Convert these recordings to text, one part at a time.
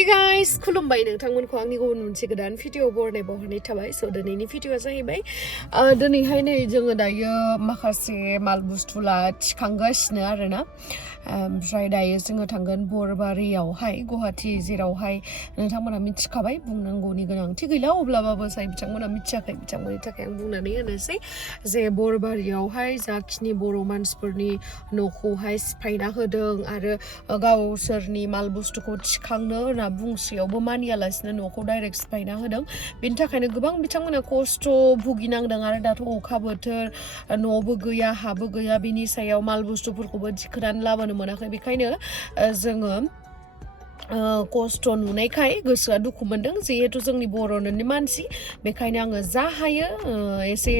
Hey guys, खुलुमबाय नोंथांमोनखौ आंनि गुबुन मोनसे गोदान भिडिअ बरनाय बावहरनाय थाबाय स' दिनैनि भिडिअआ जाहैबाय दिनैहाय नै जोङो दायो माखासे माल बुस्थुला थिखांगासिनो आरोना ओमफ्राय दायो जोङो थांगोन बरबारियावहाय गुवाहाटी जेरावहाय नोंथांमोना मिथिखाबाय बुंनांगौनि गोनांथि गैला अब्लाबो जाय बिथांमोना मिथियाखै बिथांमोननि थाखाय आं बुंनानै होनोसै जे बरबारियावहाय जाखिनि बर' मानसिफोरनि न'खौहाय सिफायना होदों आरो गावसोरनि माल बुस्थुखौ थिखांनो होनना बुंसेयावबो मानियालासिनो न'खौ डाइरेक्ट सिफायना होदों बेनि थाखायनो गोबां बिथांमोना खस्थ' भुगिनांदों आरो दाथ' अखा बोथोर न'बो गैया हाबो गैया बिनि सायाव माल बुस्थुफोरखौबो दिखोनानै लाबोनो मोनाखै बेखायनो जोङो खस्थ' नुनायखाय गोसोआ दुखु मोनदों जिहेतु जोंनि बर'नि मानसि बेखायनो आङो जा हायो एसे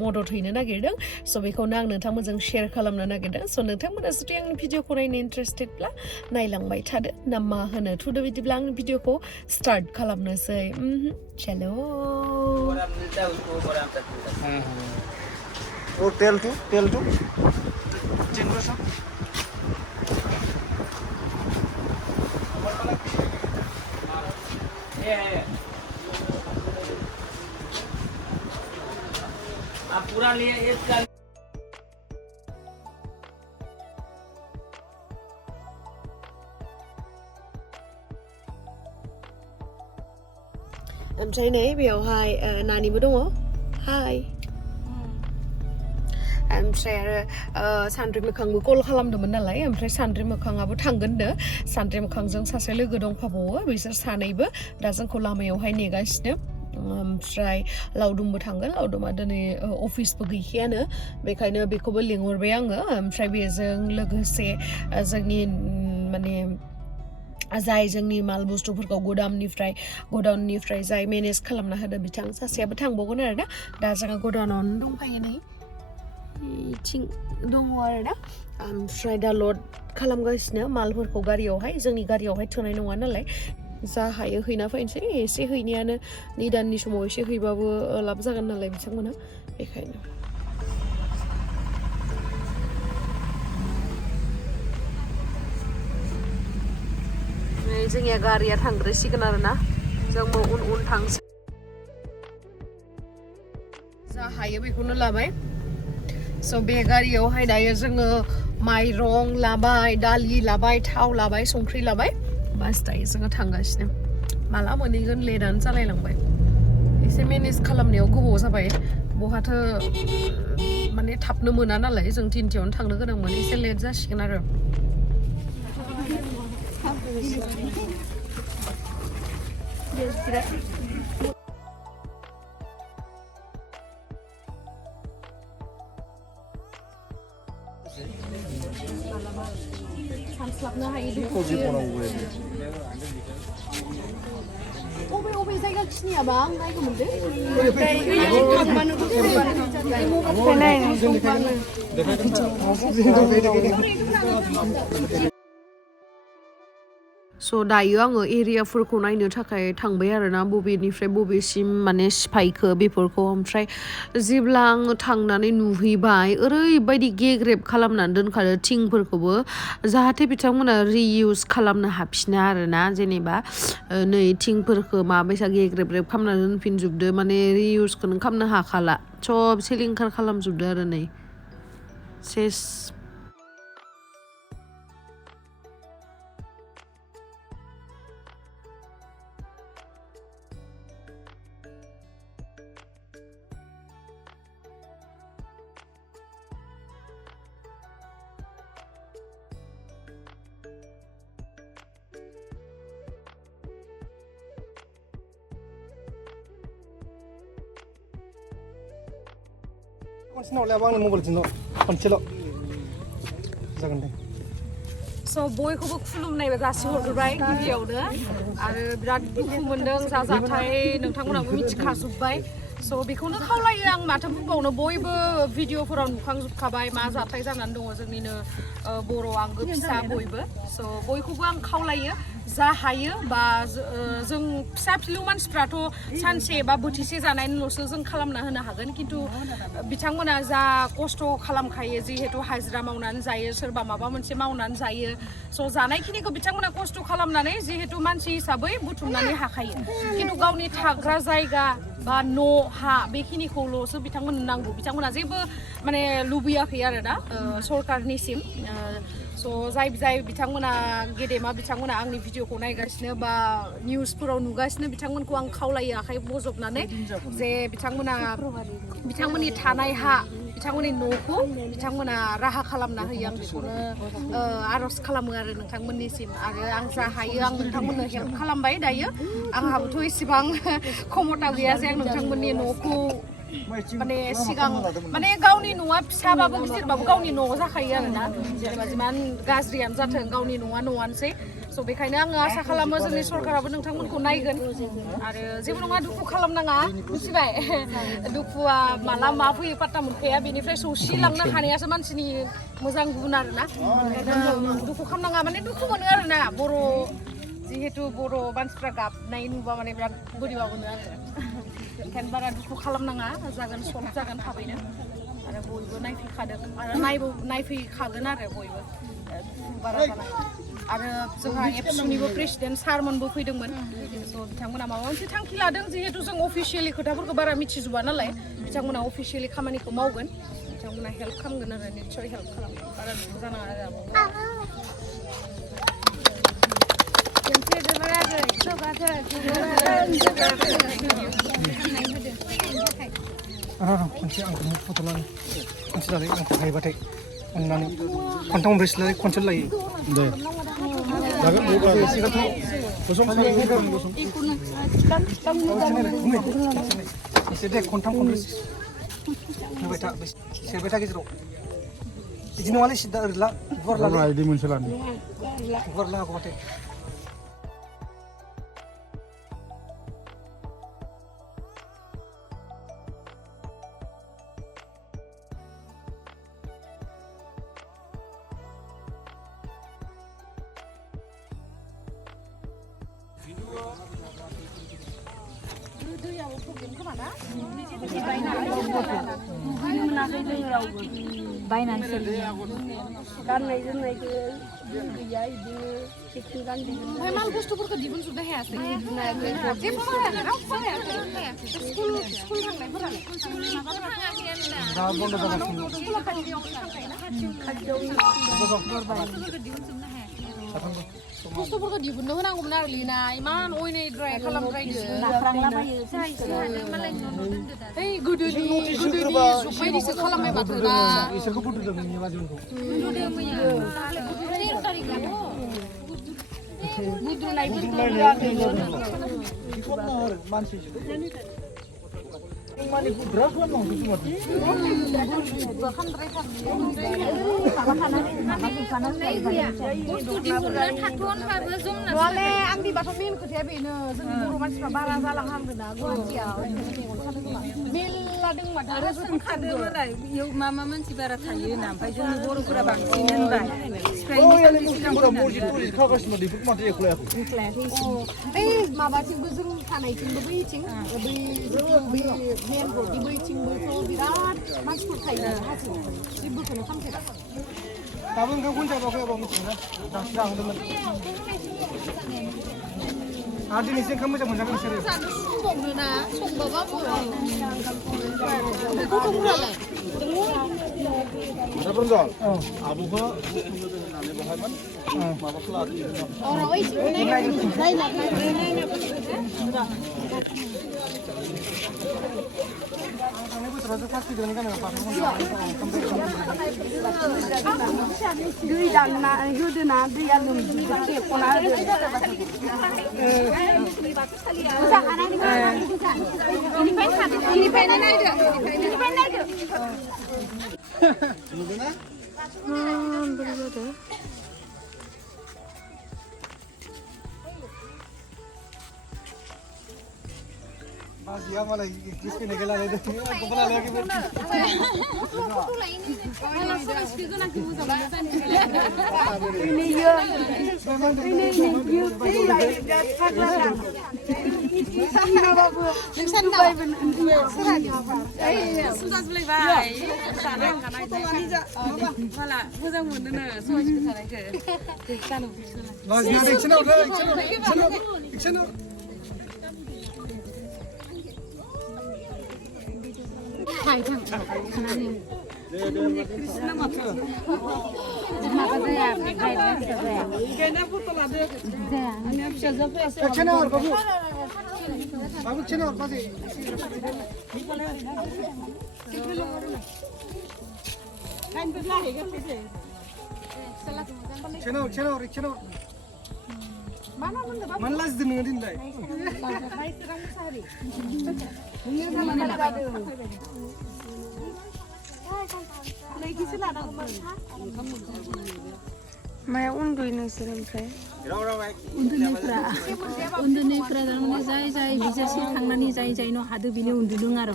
मदद हैनो नागिरदों स' बेखौनो आं नोंथांमोनजों शेयार खालामनो नागिरदों स' नोंथांमोना जुदि आंनि भिडिअखौ नायनो इन्टारेस्टेडब्ला नायलांबाय थादो ना मा होनो थुदो बिदिब्ला आंनि भिडिअखौ स्टार्ट खालामनोसै चलो टेल टू 10%. आप पूरा लिए एक का ओमफ्राय नै बेयावहाय नानिबो दङ हाय ओमफ्राय आरो सानद्रि मोखांबो कल खालामदोंमोन नालाय ओमफ्राय सानद्रि मोखाङाबो थांगोननो सानद्रि मोखांजों सासे लोगो दंफाबावो बिसोर सानैबो दा जोंखौ लामायावहाय नेगासिनो ओमफ्राय लावदुमबो थांगोन लावदुमा दिनै अफिसबो गैखायानो बेखायनो बेखौबो लिंहरबाय आङो ओमफ्राय बेजों लोगोसे जोंनि माने जाय जोंनि माल बुस्थुफोरखौ गडाउननिफ्राय जाय मेनेज खालामना होदो बिथां सासेयाबो थांबावगोन आरोना दा जोङो गडाउनावनो दंफायो नै थिं दङ आरोना ओमफ्राय दा लड खालामगासिनो मालफोरखौ गारियावहाय जोंनि गारियावहाय थोनाय नङा नालाय जा हायो हैना फैनोसै एसे हैनायानो निदाननि समाव एसे हैबाबो लाब जागोन नालाय बिथांमोना बेखायनो जोंनिया गारिया थांग्रोसिगोन आरोना जोंबो उन थांसै जा हायो बेखौनो लाबाय स' बे गारियावहाय दायो जोङो माइरं लाबाय दालि लाबाय थाव लाबाय संख्रि लाबाय बास दायो जोङो थांगासिनो माला मोनहैगोन लेटआनो जालायलांबाय एसे मेनेज खालामनायाव गोबाव जाबाय बहाथो माने थाबनो मोना नालाय जों तिनथायावनो थांनो गोनांमोन एसे लेट जासिगोन आरो सानस्लाबनो हायै अबे जायगा खिनियाबा आं नायगौमोन दे स' दायो आङो एरियाफोरखौ नायनो थाखाय थांबाय आरोना बबेनिफ्राय बबेसिम माने सिफायखो बेफोरखौ ओमफ्राय जेब्ला आङो थांनानै नुहैबाय ओरैबायदि गेग्रेब खालामनानै दोनखादो थिंफोरखौबो जाहाथे बिथांमोना रिइउस खालामनो हाफिना आरोना जेनेबा नै थिंफोरखौ माबायसा गेग्रेब खालामनानै दोनफिनजोबदो माने रिइउसखौनो खालामनो हाखाला सब सिलिंखार खालामजोबदो आरो नै सेस आंनि मबाइलजों खनसेल' जागोन दे स' बयखौबो खुलुमनाय जासिहरबाय गिबियावनो आरो बिराद दुखु मोनदों जा जाथाय नोंथांमोनाबो मिथिखाजोब्बाय स' बेखौनो खावलायो आं माथो बुंबावनो बयबो भिडिअफोराव नुखांजोबखाबाय मा जाथाय जानानै दङ जोंनिनो बर' आंगो फिसा बयबो स' बयखौबो आं खावलायो जा हायो बा जों फिसा फिलौ मानसिफ्राथ' सानसे बा बोथिसे जानायनिल'सो जों खालामना होनो हागोन खिन्थु बिथांमोना जा खस्थ' खालामखायो जिहेतु हाजिरा मावनानै जायो सोरबा माबा मोनसे मावनानै जायो स' जानायखिनिखौ बिथांमोना खस्थ' खालामनानै जिहेतु मानसि हिसाबै बुथुमनानै हाखायो खिन्थु गावनि थाग्रा जायगा बा न' हा बेखिनिखौल'सो बिथांमोननो नांगौ बिथांमोना जेबो माने लुबैयाखै आरो ना सरकारनिसिम स' जाय बिथांमोना गेदेमा बिथांमोना आंनि भिडिअखौ नायगासिनो बा निउसफोराव नुगासिनो बिथांमोनखौ आं खावलायो आखाइ बजबनानै जे बिथांमोननि थानाय हा बिथांमोननि न'खौ बिथांमोना राहा खालामना होयो आं बेखौनो आर'ज खालामो आरो नोंथांमोननिसिम आरो आं जा हायो आं नोंथांमोननो हेल्प खालामबाय दायो आंहाबोथ' एसेबां खमथा गैया जे आं नोंथांमोननि न'खौ माने सिगां माने गावनि न'आ फिसाबाबो गिदिरबाबो गावनि न' जाखायो आरोना जेनेबा जिमान गाज्रियानो जाथों गावनि न'आ न'आनोसै स' बेखायनो आङो आसा खालामो जोंनि सरकाराबो नोंथांमोनखौ नायगोन आरो जेबो नङा दुखु खालामनाङा मिथिबाय दुखुआ माला मा फैयो पात्ता मोनखाया बेनिफ्राय सौसिलांनो हानायासो मानसिनि मोजां गुन आरोना ओंखायनो दुखु खालामनाङा माने दुखु मोनो आरोना बर' जिहेतु बर' मानसिफ्रा गाबनाय नुबा माने बिराद बोरैबा मोनो आरो ओंखायनो बारा दुखु खालामनाङा जागोन सल्भ जागोन थाबैनो आरो बयबो नायफैखादों आरो नायफैखागोन आरो बयबो दुखु बारा जानाङा आरो जोंहा एबसुनिबो प्रेसिडेन्ट सारमोनबो फैदोंमोन स' बिथांमोना माबा मोनसे थांखि लादों जिहेतु जों अफिसियेलि खोथाफोरखौ बारा मिथिजोबा नालाय बिथांमोना अफिसियेलि खामानिखौ मावगोन बिथांमोना हेल्प खालामगोन आरो निस्सय हेल्प खालामगोन बारा दुखु जानाङा आरो खनसे आंखौ फट' लानो खनसे लालाय आंखौ हायोबाथाय अननानै खनथाम ब्रैसो लालाय खनसे लायो दे एसे दे खनथाम खनब्रै सेरबाय था गेजेराव बिदि नङालै सिदा ओरै ला गुवार ला बिदि मोनसे लानो गुवार ला हागौबाथाय बायनानै गाननाय जोमनायखौ गैया बिदिनो सेथिं गानदों ओमफ्राय माल बुस्थुफोरखौ दिहुनजोबनो हायासै जेबो हायाखै रावबो हायाखै स्कुल थांनायफोरालाय दा बन्द जागासिनो बुस्थुफोरखौ दिहुननो होनांगौमोन आरो लिना इमान अयनायद्राय खालामद्रायदो ओइ गोदोनि जुग बायदिसो खालामबाय माथो ना इसोरखौ बुथुदों नोंनि बाजिखौ मानसि माने बुद्रा खालामनांगौ आंनि बाथ' मेन खोथाया बेनो जोंनि बर' मानसिफ्रा बारा जालांहांदोंना गुवाहाटियाव मेरला दं माथो आरो जों खादोंमोन बेयाव मा मानसि बारा थायो ना ओमफ्राय जोंनि बर'फोरा बांसिन होनबाय ओइ माबाथिंबो जों थानायथिंबो बैथिं मेन रडनि बैथिंबोथ' बिराद मानसिफोर थायो हाजो जेबोखौनो खालामफेरा दाबो ओंखाम खनजाबाखै आबा मिथिगोना दासो जाहोदोंमोन आरो दिनैसो ओंखाम मोजां मोनजागोन नोंसोरो जानो सुबावनो ना संबाबाबो गथ'फोरालाय आब'खौ माबाखौ दै दाननानै होदोना दैया लोमजोबना बेनिफ्रायनो नायदो Dia malah Inggris kena gelar itu. Aku pernah lagi ber. Mana las dengan ini dah? Maya unduy नोंसोर ओमफ्राय उन्दैफ्रा थारमाने जाय जाय बिजासे थांनानै जाय जायनो हादो बेनो उन्दुदों आरो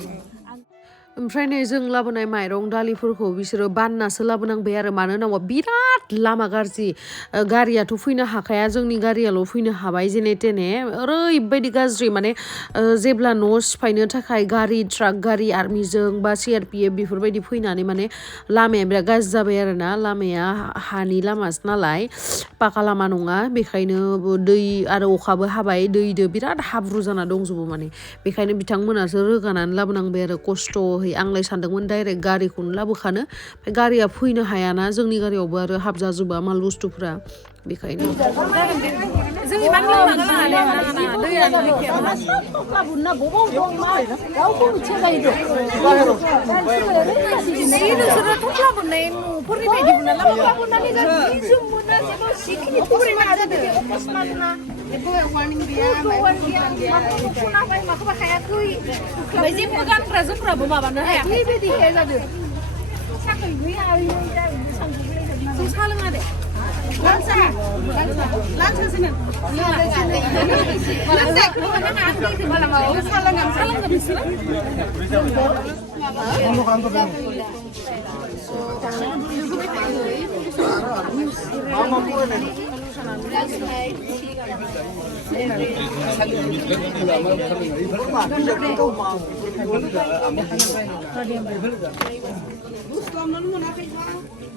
ओमफ्राय नै जों लाबोनाय माइरं दालिफोरखौ बिसोरो बाननासो लाबोनांबाय आरो मानो होनोबा बिराद लामा गाज्रि गारियाथ' फैनो हाखाया जोंनि गारियाल' फैनो हाबाय जेने तेने ओरैबायदि गाज्रि माने जेब्ला न' सिफायनो थाखाय गारि ट्राक गारि आर्मिजों बा CRPF बेफोरबायदि फैनानै माने लामाया बिराद गाज्रि जाबाय आरो ना लामाया हानि लामासो नालाय पाका लामा नङा बेखायनो दै आरो अखाबो हाबाय दैदो बिराद हाब्रु जाना दंजोबो माने बेखायनो बिथांमोनासो रोगानानै लाबोनांबाय आरो खस्थ'यै आंलाय सानदोंमोन डाइरेक्ट गारिखौनो लाबोखानो ओमफ्राय गारिया फैनो हायाना जोंनि गारियावबो आरो हाबजाजोबा माल बुस्थुफोरा बेखायनो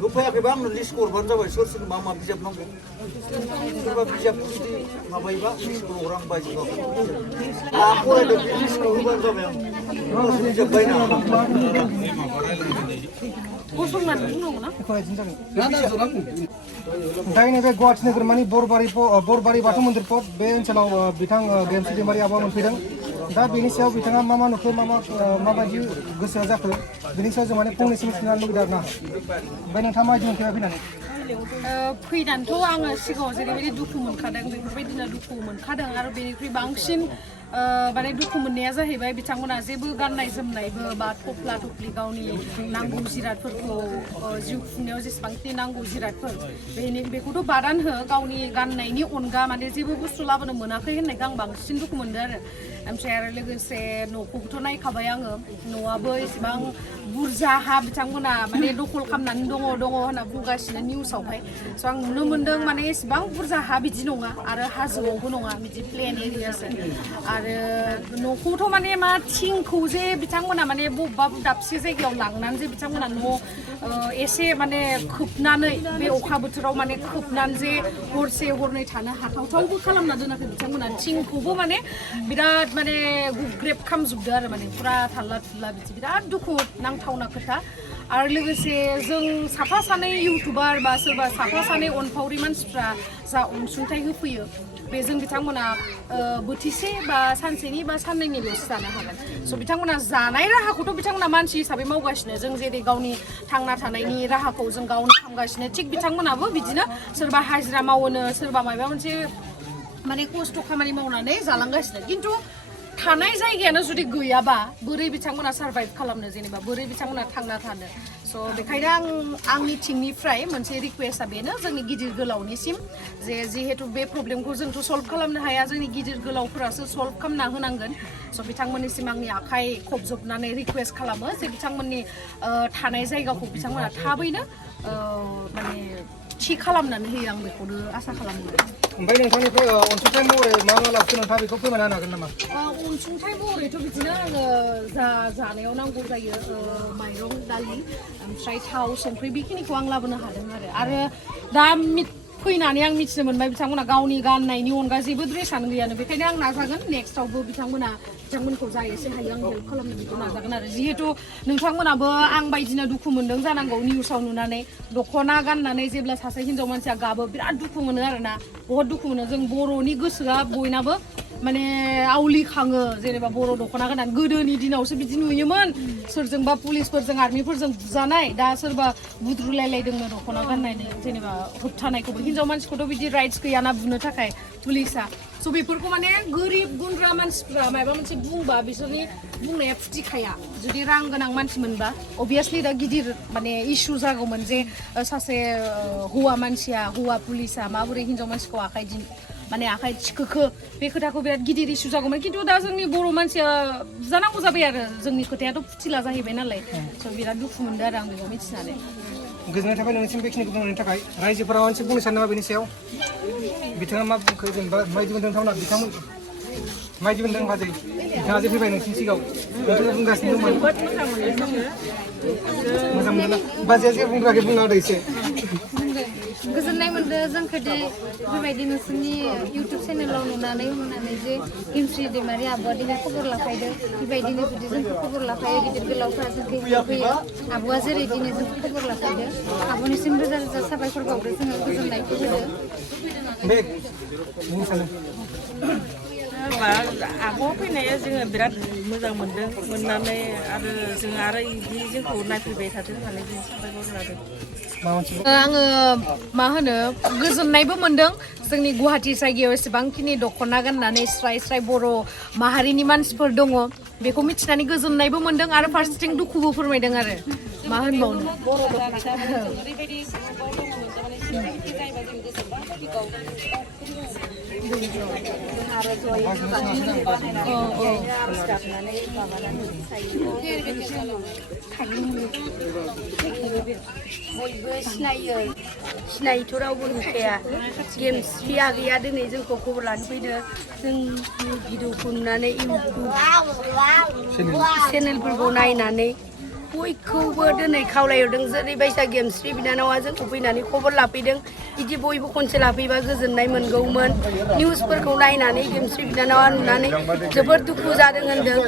Lupa bang list korban जाबाय सोर सोर मा मा बिजाब नांगौ सोरबा बिजाब माबायोबा लिस्टखौ orang बायजोबा फरायदों बे लिस्टखौ होबानो जाबाय आं बिजाब बायना दा नैबे गुवाहाटि नोगोरमानि बरबारि बाथौ मन्दिर पद बे ओनसोलाव बिथां गेमस्रि दैमारि आब'आ मोनफैदों दा बेनि सायाव बिथाङा मा मा नुखो माबायदि गोसोआ जाखो बेनि सायाव जों माने फंनैसो मिथिनो लुगैदों आरो ना ओमफ्राय नोंथाङा माबायदि मोनफैबाय फैनानै फैनानैथ' आङो सिगाङाव जेरैबायदि दुखु मोनखादों बेफोरबायदिनो दुखु मोनखादों आरो बेनिख्रुइ बांसिन माने दुखु मोननाया जाहैबाय बिथांमोना जेबो गाननाय जोमनायबो बा थफ्ला थफ्लि गावनि नांगौ जिरादफोरखौ जिउ खुंनायाव जेसेबांखिनि नांगौ जिरादफोर बेखौथ' बादान हो गावनि गाननायनि अनगा माने जेबो बुस्थु लाबोनो मोनाखै होननायखौ आं बांसिन दुखु मोनदों आरो ओमफ्राय आरो लोगोसे न'खौबोथ' नायखाबाय आङो न'आबो एसेबां बुरजा हा बिथांमोना माने दखल खालामनानै दङ होनना बुंगासिनो निउसावहाय स' आं नुनो मोन्दों माने एसेबां बुरजा हा बिदि नङा आरो हाजोआवबो नङा बिदि प्लेन एरियासो आरो न'खौथ' माने मा थिंखौ जे बिथांमोना माने बबेबा दाबसे जायगायाव लांनानै जे बिथांमोना न' एसे माने खोबनानै बे अखा बोथोराव माने खोबनानै जे हरसे हरनै थानो हाथावथावबो खालामना दोनाखै बिथांमोना थिंखौबो माने बिराद माने गुग्रेब खालामजोबदो आरो माने फुरा थाल्ला थुल्ला बिदि बिराद दुखु नांथावना खोथा आरो लोगोसे जों साफा सानै इउटुबार बा सोरबा साफा सानै अनफावरि मानसिफ्रा जा अनसुंथाइ होफैयो बेजों बिथांमोना बोथिसे बा सानसेनि बा साननैनिल'सो जानो हागोन स' बिथांमोना जानाय राहाखौथ' बिथांमोना मानसि हिसाबै मावगासिनो जों जेरै गावनि थांना थानायनि राहाखौ जों गावनो खालामगासिनो थिग बिथांमोनाबो बिदिनो सोरबा हाजिरा मावोनो सोरबा माबा मोनसे माने खस्थ' खामानि मावनानै जालांगासिनो खिन्थु थानाय जायगायानो जुदि गैयाबा बोरै बिथांमोना सार्भाइभ खालामनो जेनेबा बोरै बिथांमोना थांना थानो स' बेखायनो आंनि टिमनिफ्राय मोनसे रिकुवेस्टआ बेनो जोंनि गिदिर गोलावनिसिम जे जिहेतु बे प्रब्लेमखौ जोंथ' सल्भ खालामनो हाया जोंनि गिदिर गोलावफोरासो सल्भ खालामना होनांगोन स' बिथांमोननिसिम आंनि आखाइ खबजबनानै रिकुवेस्ट खालामो जे बिथांमोननि थानाय जायगाखौ बिथांमोना थाबैनो माने थि खालामनानै होयो आं बेखौनो आसा खालामो ओमफ्राय नोंथांनिफ्राय अनसुंथाइ महरै मा मा लाबोखो नोंथाङा बेखौ फोरमायना होनो हागोन नामा अनसुंथाइ महरैथ' बिदिनो आङो जानायाव नांगौ जायो माइरं दालि ओमफ्राय थाव संख्रि बेखिनिखौ आं लाबोनो हादों आरो दा फैनानै आं मिथिनो मोनबाय बिथांमोना गावनि गाननायनि अनगा जेबो ड्रेसानो गैयानो बेखायनो आं नाजागोन नेक्स्टआवबो बिथांमोनखौ जा एसे हायो आं हेल्प खालामनो बेखौ नाजागोन आरो जिहेतु नोंथांमोनाबो आं बायदिनो दुखु मोनदों जानांगौ निउसाव नुनानै दख'ना गाननानै जेब्ला सासे हिन्जाव मानसिया गाबो बिराद दुखु मोनो आरोना बहुत दुखु मोनो जों बर'नि गोसोआ बयनाबो माने आवलिखाङो जेनेबा बर' दख'ना गाननानै गोदोनि दिनावसो बिदि नुयोमोन सोरजोंबा पुलिसफोरजों आर्मिफोरजों बुजानाय दा सोरबा बुद्रुलायलायदोंनो दख'ना गाननानै जेनेबा होबथानायखौबो हिन्जाव मानसिखौथ' बिदि राइट्स गैयाना बुनो थाखाय पुलिसा स' बेफोरखौ माने गोरिब गुन्द्रा मानसिफ्रा माबा मोनसे बुंबा बिसोरनि बुंनाया फुथिखाया जुदि रां गोनां मानसि मोनबा अभियासलि दा गिदिर माने इस्यु जागौमोन जे सासे हौवा मानसिया हौवा पुलिसा माबोरै हिन्जाव मानसिखौ आखाइ थिखोखो बे खोथाखौ बिराद गिदिर इस्यु जागौमोन खिन्थु दा जोंनि बर' मानसिया जानांगौ जाबाय आरो जोंनि खोथायाथ' फुथिला जाहैबाय नालाय स' बिराद दुखु मोनदों आरो आं बेखौ मिथिनानै गोजोननाय थाबाय नोंनिसिम बेखिनिखौ बुंनायनि थाखाय रायजोफोरा मोनसे बुंनो सानो नामा बेनि सायाव बिथाङा मा बुंखो जेनेबा माबायदि मोनदों नोंथांमोना बिथांमोन माबायदि मोनदों बाजै बिथाङा जे फैबाय नोंसिनि सिगाङाव नोंथाङा बुंगासिनो दंमोन मोजां मोनदों बाजैया जे बुंद्राखै बुंना होदो एसे गोजोननाय मोनदों जोंखौदि बेबायदि नोंसोरनि इउटुब चेनेलाव नुनानै जे हिमस्रि दैमारि आब'आ खबर लाफायदो बेबायदिनो जुदि जोंखौ खबर लाफायो गिदिर गोलावफ्रा जोंखौ हेल्प होयो आब'आ जेरै दिनै जोंखौ खबर लाफायदो आब'निसिम रोजा रोजा साबायखर बावदो जोङो गोजोननायखौ होदो बे बुंनो सानो आब' फैनाया जोङो बिराद मोजां मोनदों मोननानै आरो जों आरो बिदि जोंखौ नायफैबाय थादों होननानै जों साबायखर लादों आङो मा होनो गोजोननायबो मोनदों जोंनि गुवाहाटि जायगायाव एसेबांखिनि दख'ना गाननानै स्राय स्राय बर' माहारिनि मानसिफोर दङ बेखौ मिथिनानै गोजोननायबो मोनदों आरो फारसेथिं दुखुबो फोरमायदों आरो मा होनबावनो बयबो सिनायोथ' रावबो नुखाया गेमस्रिया गैया दिनै जोंखौ खबर लानो फैदो जोंनि भिडिअखौ नुनानै इउटुब चेनेलफोरखौ नायनानै बयखौबो दिनै खावलायहरदों जेरैबायसा गेमस्रि बिनानावा जोंखौ फैनानै खबर लाफैदों बिदि बयबो खनसे लाफैबा गोजोननाय मोनगौमोन निउसफोरखौ नायनानै गेमस्रि बिनानावा नुनानै जोबोद दुखु जादों होनदों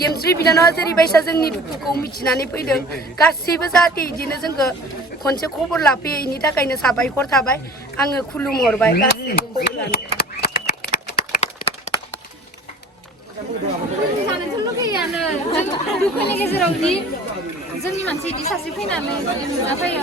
गेमस्रि बिनानावा जेरैबायसा जोंनि दुखुखौ मिथिनानै फैदों गासैबो जाहाथे बिदिनो जोंखौ खनसे खबर लाफैयो बेनि थाखायनो साबायखर थाबाय आङो खुलुमहरबाय गासैबो खबर लानो जानोथ' लुगैयानो दुखुनि गेजेराव जोंनि मानसि बिदि सासे फैनानै नुजाफैयो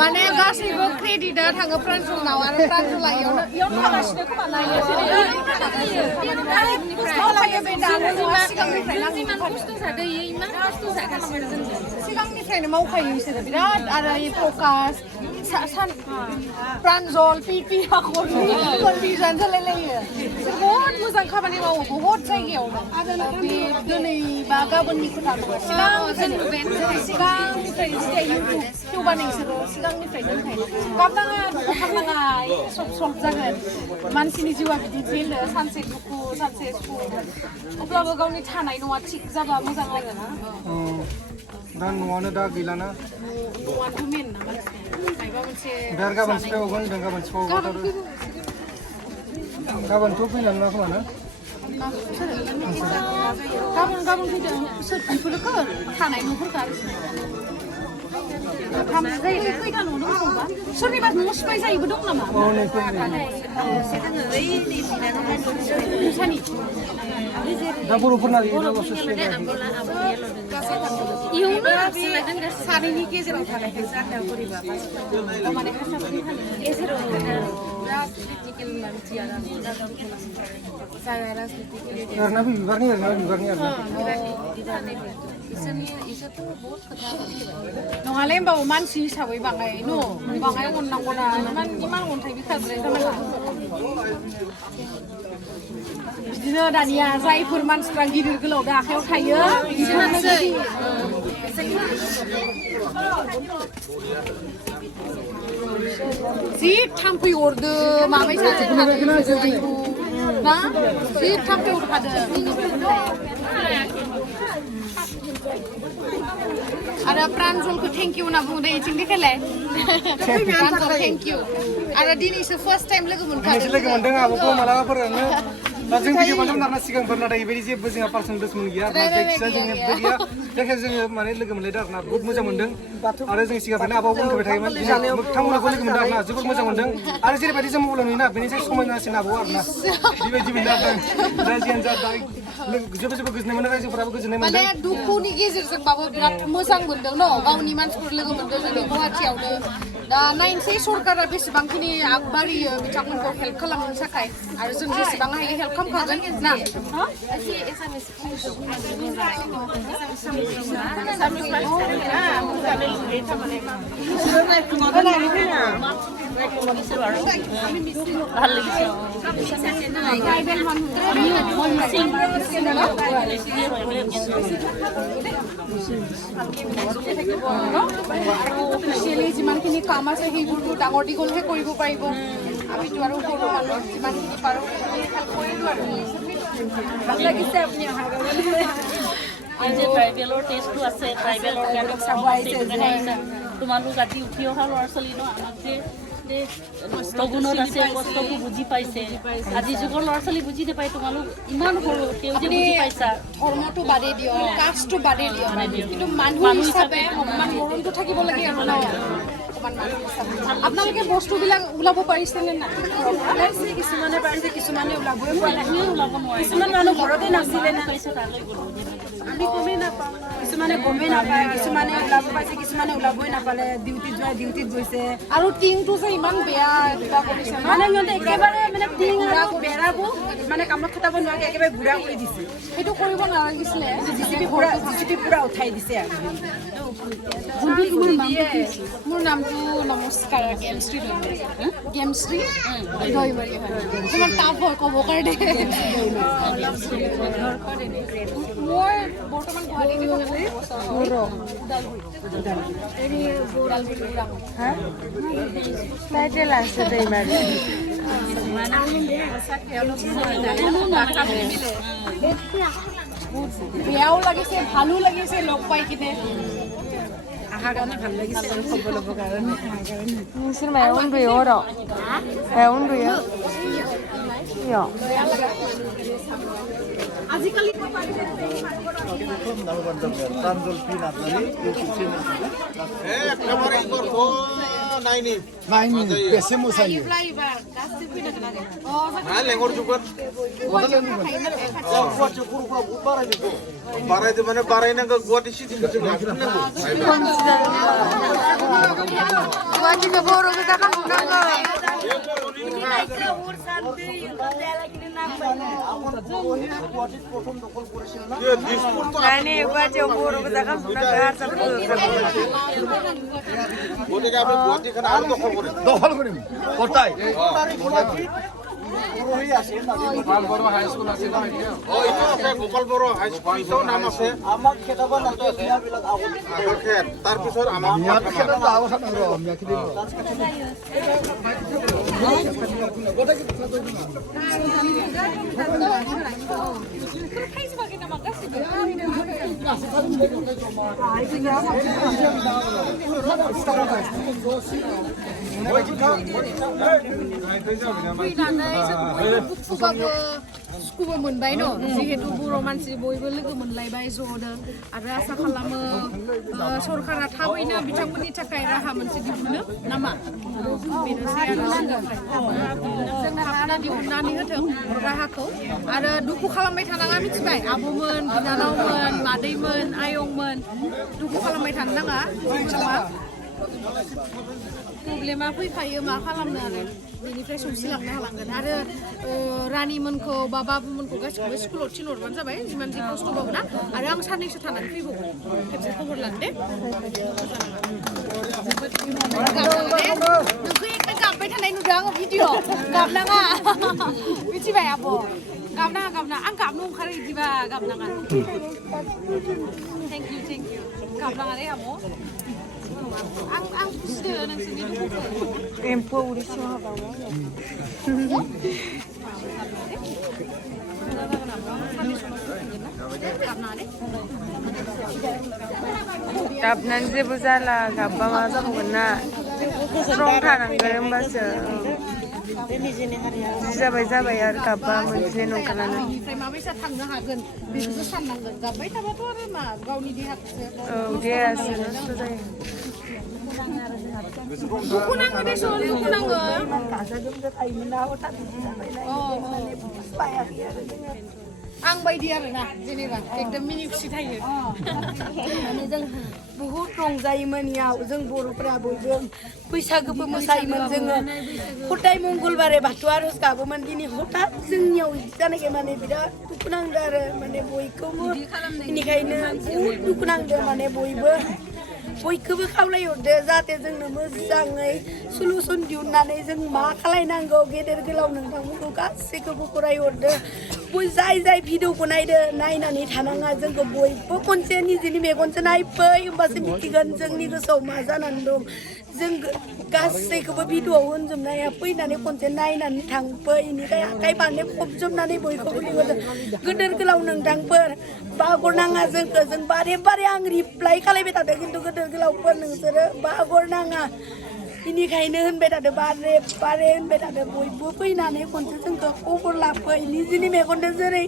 माने गासैबो क्रेडिटआ थाङो प्रान्जलनाव आरो प्रान्जला इयावनो थागासिनो खोमा नायो सिगांनिफ्रायनो मावखायो बिसोरो बिराद आरो फकास प्रान्जल पिपि आखरनि कनफिउजन जालायलायो बहुत मोजां खामानि मावो बहुत जायगायावनो बे दिनै बा गाबोननि खोथा नङा सिगांनिफ्राय जिथिया इउटुब खेवबानो बिसोरो सिगांनिफ्राय दोनखायो गाबनाङा दुखु खालामनाङा सब सल्भ जागोन मानसिनि जिउआ बिदि फैलो सानसे दुखु सानसे सुखु अब्लाबो गावनि थानाय न'आ थिग जाबा मोजां आरो ना दा न'आनो दा गैलाना न'आथ' मेन ना मायबा मोनसे बिराद गाबोन सिफायबावगोन होनदों गाबोन सिफायबावगोन गाबोनथ' फैनानै मा खोमा ना गाबोन फैदों सोर बेफोरखौ थानाय न'फोरखौ सोरनिबा न'आव सिफाय जायोबो दं नामा? दा बर'फोरना बेल'सो इयावनो सानैनि गेजेराव थानायखाय जानायाव बोरैबा माने हारसाफोरनि गेजेराव बिराद क्रिटिकेल मानसि आरो जायगा राजनितिक ओरैनो बिबारनि नङालै होमबाबो मानसि हिसाबै बाङाय बाङाय अननांगौ ना इमान अन्थाइ बिखाद्राय जाबाय बिदिनो दानिया जायफोर मानसिफ्रा गिदिर गोलाव दा आखायाव थायो बिसोरनोसै जि थाम्फै अरदो माबाय जादों ना जि थाम्फै अरखादों आरो प्रान्जलखौ थेंक इउ होनना बुंदों इथिं देखायलाय प्रान्जल थेंक इउ आरो दिनैसो फार्स्ट टाइम लोगो मोनखादों लोगो मोनदों आब'खौ मालाबाफोर ओरैनो दा जों भिडिअ बानायदोंमोन आरोना सिगांफोर नाथाय बेबायदि जेबो जोंहा पार्सनेल दुश्मन गैया जायखिजाया जों जेबो गैया जायखिजाया जोङो माने लोगो मोनलायदों आरोना बहुत मोजां मोनदों आरो जों सिगांनिफ्रायनो आब'खौ होनबाय थायोमोन बिथांमोनखौ लोगो मोनदों आरोना जोबोद मोजां मोनदों आरो जेरैबायदि जों मबाइलाव नुयोना बेनिफ्राय समायनासिन आब' आरोना बेबायदि मोनदों आरो दा जियानो जा दा जोबोद गोजोननाय मोनदों रायजोफोराबो गोजोननाय मोनदों माने दुखुनि गेजेरजोंबाबो बिराद मोजां मोनदों न' गावनि मानसिफोर लोगो मोनदों जोंनि गुवाहाटियावनो दा नायनोसै सरकारा बेसेबांखिनि आगबारियो बिथांमोनखौ हेल्प खालामनो थाखाय आरो जों जेसेबां हायो हेल्प खालामखागोन ना অফিচিয়েলি যিমানখিনি কাম আছে সেইবোৰতো ডাঙৰ দীঘলহে কৰিব পাৰিব আমিতো আৰু সৰু মানুহ যিমানখিনি পাৰোঁ হেল্প কৰিলোঁ আৰু ভাল লাগিছে আপুনি অহাৰ কাৰণে যে ট্ৰাইবেলৰ টেষ্টটো আছে ট্ৰাইবেলৰ কাৰণে চাব আহিছে তোমালোক আজি উঠি অহা ল'ৰা ছোৱালী ন আমাক যে লগুণত আছে কষ্টটো বুজি পাইছে আজি যুগৰ ল'ৰা ছোৱালী বুজি নাপায় তোমালোক ইমান সৰু তেওঁ যে বুজি পাইছা ধৰ্মটো বাদেই দিয়ক কাষ্টটো বাদেই দিয়ক কিন্তু মানুহ হিচাপে অকণমান মৰমটো থাকিব লাগে আৰু ন আপোনালোকে বস্তুবিলাক ওলাব পাৰিছেনে নাই ওলাইছে কিছুমানে পাৰিছে কিছুমানে ওলাবই নোৱাৰে কিছুমান মানুহ ঘৰতে নাছিলে না আমি গমেই নাপাওঁ কিছুমানে গমেই নাপায় কিছুমানে ওলাব পাইছে কিছুমানে ওলাবই নাপালে ডিউটিত গৈছে আৰু টিংটো যে ইমান বেয়া কিবা কৰিছে মানে সিহঁতে একেবাৰে মানে টিং আৰু বেৰাবোৰ মানে কামত খটাব নোৱাৰে একেবাৰে গুড়া কৰি দিছে সেইটো কৰিব নালাগিছিলে জিচিপি পুৰা উঠাই দিছে আৰু মোৰ নামটো নমস্কাৰ গেমশ্ৰী দৈমাৰী তোমাৰ টাপ হয় ক'ব কাৰণে মই বৰ্তমান টাইটেল আছে দৈমাৰী বেয়াও লাগিছে ভালো লাগিছে লগ পাই কিনে আহাৰ কাৰণে ভাল লাগিছে খবৰ ল'বৰ কাৰণে नोंसोर मायाव उन्दुयो हराव मायाव उन्दुयो इयाव আজিকালি नायनि बेसे मोसायो लेंहरजोबगोन गुवाहाटियाव बर'फ्रा बहुद बारायदों माने बारायनांगौ गुवाहाटि सिटिखौ जों लाखिनांगौ गुवाहाटिखौ बर' गोजा खालामनांगौ नायनि गुवाहाटियाव बर' गोजा गतिके আমি গুৱাহাটীখন আৰু দখল কৰিম কোটাই গোপাল বড়ো হাই স্কুল আছে ন এতিয়া এইটো আছে গোপাল বড়ো হাই স্কুল ইটাও নাম আছে আমাক খেতাব নাতে আছে আগৰ খেত তাৰ পিছত আমাক খেতাব আৱস্থা নৰো আমি খেতি फैनानै सुखुबो मोनबाय न' जिहेतु बर' मानसि बयबो लोगो मोनलायबाय ज'नो आरो आसा खालामो सरकारा थाबैनो बिथांमोननि थाखाय राहा मोनसे दिहुनो नामा बेनोसै आरो जों थाबनो दिहुननानै होथों राहाखौ आरो दुखु खालामबाय थानाङा मिथिबाय आब'मोन बिनानावमोन मादैमोन आयंमोन दुखु खालामबाय थानो नाङा प्रब्लेमा फैखायो मा खालामनो आरो बेनिफ्राय सौसिलांनो हालांगोन आरो रानिमोनखौ बा बाबुमोनखौ गासिखौबो स्कुलाव थिनहरबानो जाबाय जिमान जि खस्थ'बाबो ना आरो आं साननैसो थानानै फैबावगोन खेबसे खबर लानो दे नोंखौ एखे गाबबाय थानाय नुदों आङो भिडिअ गाबनाङा मिथिबाय आब' गाबनाङा आं गाबनो ओंखारो बिदिबा गाबनाङा थेंक इउ गाबनाङा दे आब' आं बुजिदो नोंसोरनि दुखुखौ एम्फौ उदै सिङाव गाबनानै जेबो जाला गाबबा मा जाबावगोन ना स्ट्रं थानांगोन होमबासो जाबाय आरो गाबबा मोनसे नंखालानो बेनिफ्राय माबायसा थांनो हागोन बेखौसो साननांगोन गाबबाय थाबाथ' आरो मा गावनि देहाखौसो देहायासो नस्थ' जायो दुखु नाङो देसन दुखु नाङो आं बायदि आरोना जेनेबा एकदम मिनि खुसि थायो माने जों बुहुत रंजायोमोन इयाव जों बर'फोरा बयबो बैसागोबो मोसायोमोन जोङो हदाय मंगलबारे बाथौ आर'ज गाबोमोन दिनै हठात जोंनियाव इदि जानायखाय माने बिराद दुखु नांदों आरो माने बयखौबो बेनिखायनो बुहुत दुखु नांदों माने बयखौबो खावलायहरदो जाहाथे जोंनो मोजाङै सलुसन दिहुननानै जों मा खालायनांगौ गेदेर गोलाव नोंथांमोनखौ गासैखौबो फरायहरदो जाय भिडिअखौ नायनानै थानाङा जोंखौ बयबो खनसे निजेनि मेगनजों नायफै होमबासो मिथिगोन जोंनि गोसोआव मा जानानै दं जों गासैखौबो भिडिअआव होनजोबनो हाया फैनानै खनसे नायनानै थांफै बेनिखाय आखाइ फारनै खबजोबनानै बयखौबो लिंहरदों गोदोर गोलाव नोंथांफोर बागरनाङा जोंखौ जों बारे आं रिप्लाइ खालायबाय थादों खिन्थु गोदोर गोलावफोर नोंसोरो बागरनाङा बेनिखायनो होनबाय थादों बारे होनबाय थादों बयबो फैनानै खनसे जोंखौ खबर लाफै निजेनि मेगनजों जेरै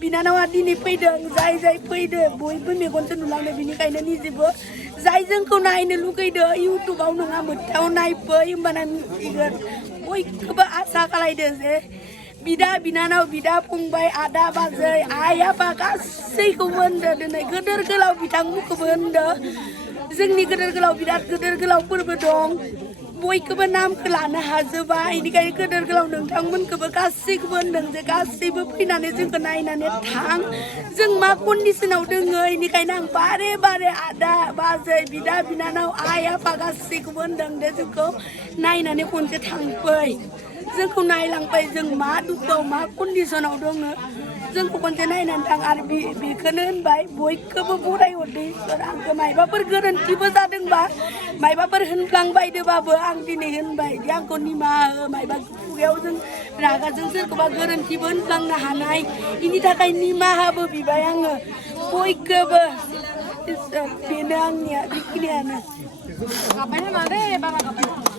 बिनानावा दिनै फैदों जाय फैदो बयबो मेगनजों नुलांदों बेनिखायनो निजेबो जाय जोंखौ नायनो लुगैदों इउटुबाव नङा मोगथाङाव नायफै होमबाना मिथिगोन बयखौबो आसा खालायदों जे बिदा बिनानाव बिदा फंबाय आदा बाजै आइ आफा गासैखौबो होनदों दिनै गोदोर गोलाव बिथांमोनखौबो होनदों जोंनि गोदोर गोलाव बिराद गोदोर गोलावफोरबो दं बयखौबो नामखौ लानो हाजोबा बेनिखायनो गोदोर गोलाव नोंथांमोनखौबो गासैखौबो होनदों जे गासैबो फैनानै जोंखौ नायनानै थां जों मा कन्डिसनाव दोङो बेनिखायनो आं बारे आदा बाजै बिदा बिनानाव आइ आफा गासैखौबो होनदों दे जोंखौ नायनानै खनसे थांफै जोंखौ नायलांफै जों मा दुखुआव मा कन्डिसनाव दङ जोंखौ खनसे नायनानै थां आरो बेखौनो होनबाय बयखौबो बरायहरदो इसोर आंखौ मायबाफोर गोरोन्थिबो जादोंबा मायबाफोर होनफ्लांबायदोबाबो आं दिनै होनबाय दि आंखौ निमाहा हो मायबा खुगायाव जों रागाजों सोरखौबा गोरोन्थिबो होनफ्लांनो हानाय बेनि थाखाय निमाहाबो बिबाय आङो बयखौबो बेनो आंनिया बेखिनियानो गाबबाय थाना दे बारा गाबबाय थाना